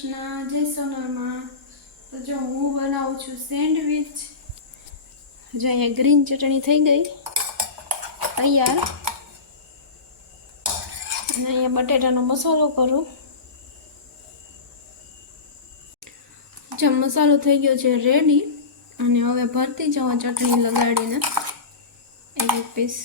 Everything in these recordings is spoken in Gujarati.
કૃષ્ણ, જય સોનલમાં। તો જો હું બનાવું છું સેન્ડવિચ। જો અહીંયા ગ્રીન ચટણી થઈ ગઈ તૈયાર, અને અહીંયા બટેટાનો મસાલો કરું। જો મસાલો થઈ ગયો છે રેડી, અને હવે ભરતી જાઉં ચટણી લગાડીને એક પીસ।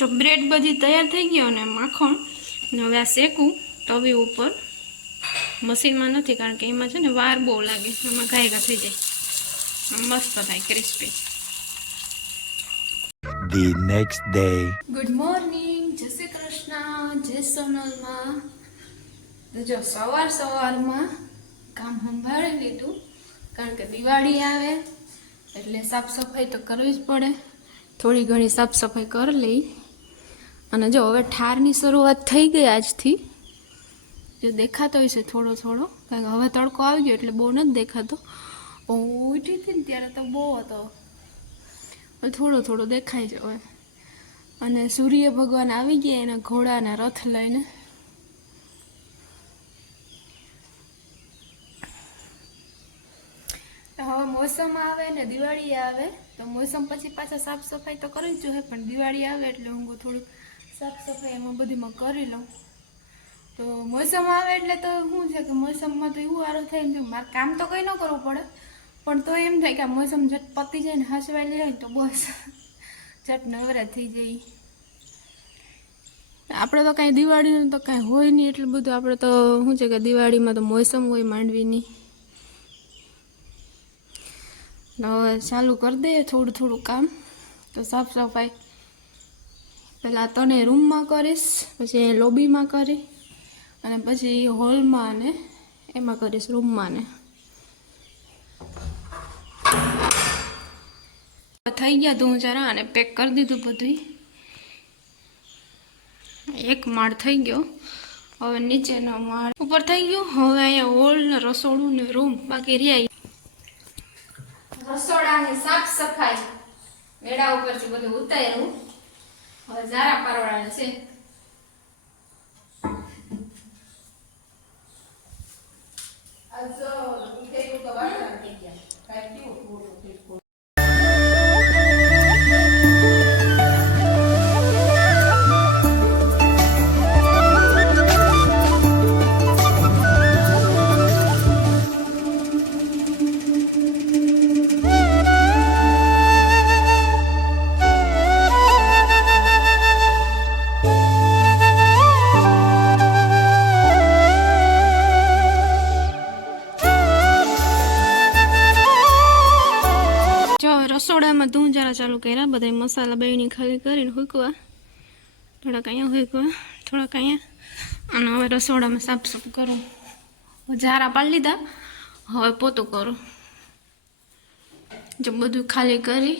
જો બ્રેડ બધી તૈયાર થઈ ગયો ને માખણ, ને હવે આ શેકું તવી ઉપર, મશીનમાં નથી કારણ કે એમાં છે ને વાર બહુ લાગે, એમાં ઘાયગા થઈ જાય, મસ્ત થાય crispy. The next day. Good morning, જય શ્રી કૃષ્ણ, જય સોનલમાં। તો જો સવારમાં કામ સંભાળી લીધું, કારણ કે દિવાળી આવે એટલે સાફ સફાઈ તો કરવી જ પડે। થોડી ઘણી સાફ સફાઈ કરી લઈ, અને જો હવે ઠારની શરૂઆત થઈ ગઈ આજથી, જો દેખાતો હોય છે થોડો થોડો, કારણ કે હવે તડકો આવી ગયો એટલે બહુ નથી દેખાતો। હું ઉઠી હતી ને ત્યારે તો બહુ હતો, થોડો થોડો દેખાય છે હવે। અને સૂર્ય ભગવાન આવી ગયા એના ઘોડાના રથ લઈને। હવે મોસમ આવે ને દિવાળી આવે તો મોસમ પછી પાછા સાફ સફાઈ તો કરવી જ જોઈએ, પણ દિવાળી આવે એટલે હું થોડુંક સાફ સફાઈ એમાં બધીમાં કરી લઉં। તો મોસમ આવે એટલે તો શું છે કે મોસમમાં તો એવું સારું થાય ને, મારે કામ તો કંઈ ન કરવું પડે, પણ તો એમ થાય કે આ મોસમ ઝટ પતી જાય ને હસવાઈ લે તો બસ ઝટ નવરા થઈ જાય। આપણે તો કાંઈ દિવાળીનું તો કાંઈ હોય નહીં એટલું બધું, આપણે તો શું છે કે દિવાળીમાં તો મોસમ હોય માંડવીની। હવે ચાલુ કરી દઈએ થોડું થોડું કામ। તો સાફ સફાઈ પહેલાં તને રૂમમાં કરીશ, પછી લોબીમાં કરી, અને પછી હોલમાં ને એમાં કરીશ રૂમમાં ને। થઈ ગયા તો હું જરા અને પેક કરી દીધું બધું, એક માળ થઈ ગયો, હવે નીચેનો માળ ઉપર થઈ ગયો। હવે અહીંયા હોલ ને રસોડું ને રૂમ બાકી રહ્યા। રસોડાની સાફ સફાઈ મેળા ઉપરથી બધું ઉતાર્યું, હવે ઝારા પારવાના છે। રસોડામાં ધૂં જરા ચાલુ કર્યા, બધા મસાલા બેની ખાલી કરીને હુકવા, થોડાક અહીંયા હુકવા, થોડાક અહીંયા, અને હવે રસોડામાં સાફ સાફ કરું। ઝારા પાડી લીધા, હવે પોતું કરું। જો બધું ખાલી કરી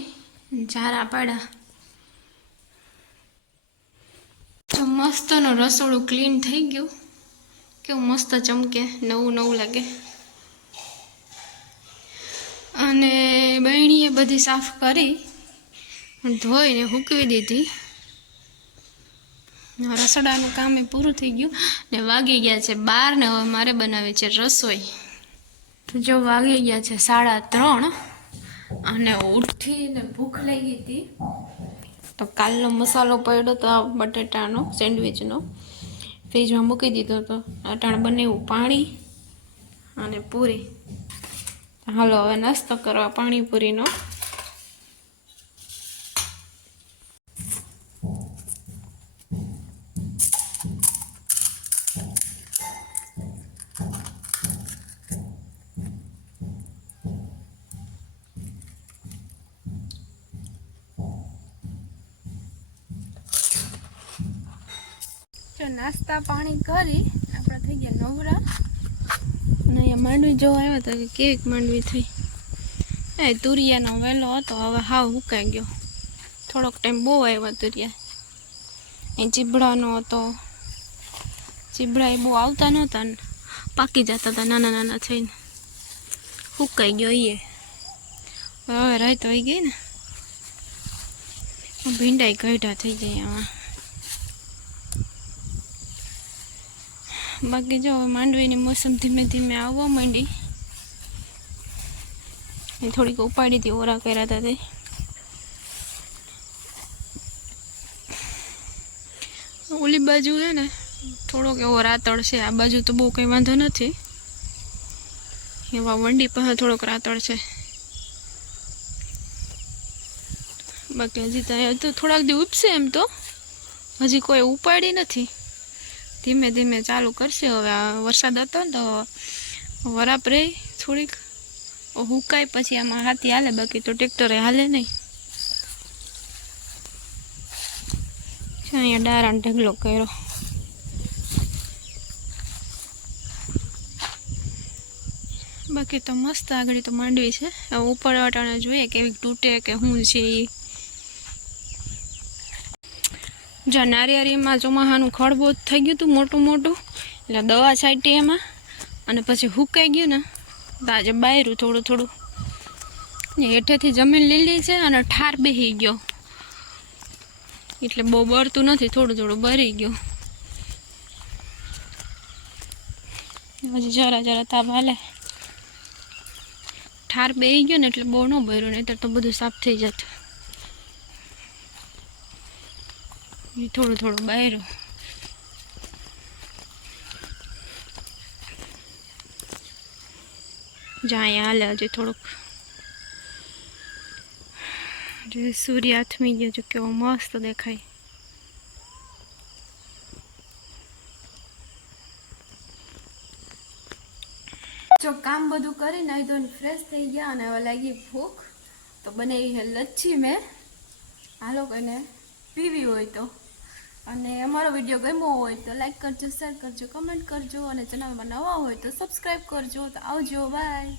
ઝારા પાડ્યા, જો મસ્તનું રસોડું ક્લીન થઈ ગયું, કેવું મસ્ત ચમકે, નવું નવું લાગે। અને બહેણીએ બધી સાફ કરી ધોઈને સૂકવી દીધી। રસોડાનું કામ એ પૂરું થઈ ગયું, ને વાગી ગયા છે 12, ને હવે મારે બનાવી છે રસોઈ। તો જો વાગી ગયા છે 3:30, અને ઉઠીને ભૂખ લાગી હતી, તો કાલનો મસાલો પડ્યો તો આ બટેટાનો સેન્ડવિચનો ફ્રીજમાં મૂકી દીધો હતો, અટાણ બનાવ્યું પાણી અને પૂરી। હાલો હવે નાસ્તો કરવા પાણીપુરીનો। જો નાસ્તા પાણી કરી આપણે થઈ ગયા નવરા, અને અહીંયા માંડવી જોવા આવ્યા હતા કે કેવીક માંડવી થઈ। એ તુરિયાનો વેલો હતો, હવે હાવ હુકાઈ ગયો, થોડોક ટાઈમ બહુ આવ્યા તુરિયા, એ ચીબડાનો હતો. ચીબડા એ બહુ આવતા નહોતા ને પાકી જતા હતા નાના નાના થઈને. સુકાઈ ગયો એ. હવે રાત આવી ગઈ ને ભીંડાઈ ગઢા થઈ જાય આમાં. બાકી જો માંડવીની મોસમ ધીમે ધીમે આવવા માંડી. એ થોડીક ઉપાડી હતી, ઓરા કર્યા હતા તે. ઓલી બાજુ છે ને થોડોક એવો રાતળ છે, આ બાજુ તો બહુ કંઈ વાંધો નથી. એવા વંડી પાસે થોડોક રાતળ છે. બાકી હજી તો થોડાક દી ઉપસે, એમ તો હજી કોઈ ઉપાડી નથી. ધીમે ધીમે ચાલુ કરશે. હવે આ વરસાદ હતો ને તો વરાપ રહી થોડીક, હુકાય પછી આમાં હાથી હાલે, બાકી તો ટ્રેક્ટરે હાલે નહીં. અહીંયા ડારાનો ઢગલો કર્યો. બાકી તો મસ્ત આગળ તો માંડવી છે. હવે ઉપર વાટાણે જોઈએ કેવી તૂટે કે શું છે એ. જો નારિયેળીમાં ચોમાહાનું ખડ બહુ થઈ ગયું હતું મોટું મોટું, એટલે દવા છાંટી એમાં, અને પછી હુકાઈ ગયું ને તો આજે બાયરું થોડું થોડું. હેઠેથી જમીન લીલી છે અને ઠાર બેસી ગયો, એટલે બહુ બળતું નથી, થોડું થોડું બળી ગયું. હજી જરા જરા તાપ હાલે. ઠાર બેસી ગયો ને એટલે બહુ ન બળ્યું, નહીં તો બધું સાફ થઈ જતું. થોડું થોડું બાયરું. જ્યાં હાલે હજી થોડુંક. સૂર્ય આથમી ગયો છે, કેવો મસ્ત દેખાય. જો કામ બધું કરી નાહી ધોઈને ફ્રેશ થઈ ગયા અને હવે લાગી ભૂખ, તો બનાવી છે લચ્છી મેં. હાલો કોઈને પીવી હોય તો. અને અમારો વિડીયો ગમ્યો હોય તો લાઈક કરજો, શેર કરજો, કમેન્ટ કરજો, અને ચેનલમાં નવા હોય તો સબસ્ક્રાઈબ કરજો. તો આવજો, બાય.